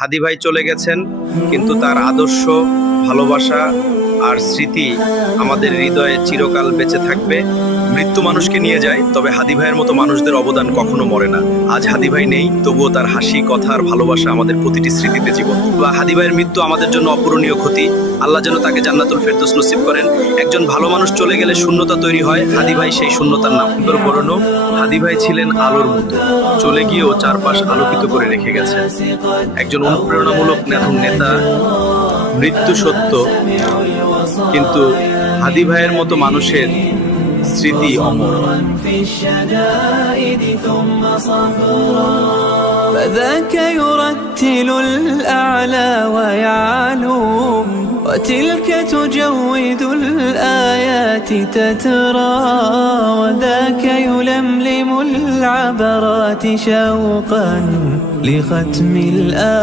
হাদি ভাই চলে গেছেন, কিন্তু তার আদর্শ, ভালোবাসা আর স্মৃতি আমাদের হৃদয়ে চিরকাল বেঁচে থাকবে। মৃত্যু মানুষকে নিয়ে যায়, তবে হাদি ভাইয়ের মতো মানুষদের অবদান কখনো মরে না। আজ হাদি ভাই নেই, তবুও তার হাসি, কথা আর ভালোবাসা আমাদের প্রতিটি স্মৃতিতে জীবন। বা হাদি ভাইয়ের মৃত্যু আমাদের জন্য অপূরণীয় ক্ষতি। আল্লাহ যেন তাকে জান্নাতুল ফেরদৌস নসিব করেন। একজন ভালো মানুষ চলে গেলে শূন্যতা তৈরি হয়, হাদি ভাই সেই শূন্যতার নাম। পড়ানো, হাদি ভাই ছিলেন আলোর মতো, চলে গিয়েও চারপাশ আলোকিত করে রেখে গেছেন। একজন অনুপ্রেরণামূলক নেতা। মৃত্যু সত্য, কিন্তু হাদি ভাইয়ের মতো মানুষের স্মৃতি অমর। فذاك يرتل الأعلى ويعلو، وتلك تجود الآيات تترى، وذاك يلملم العبرات شوقا لختم الآيات.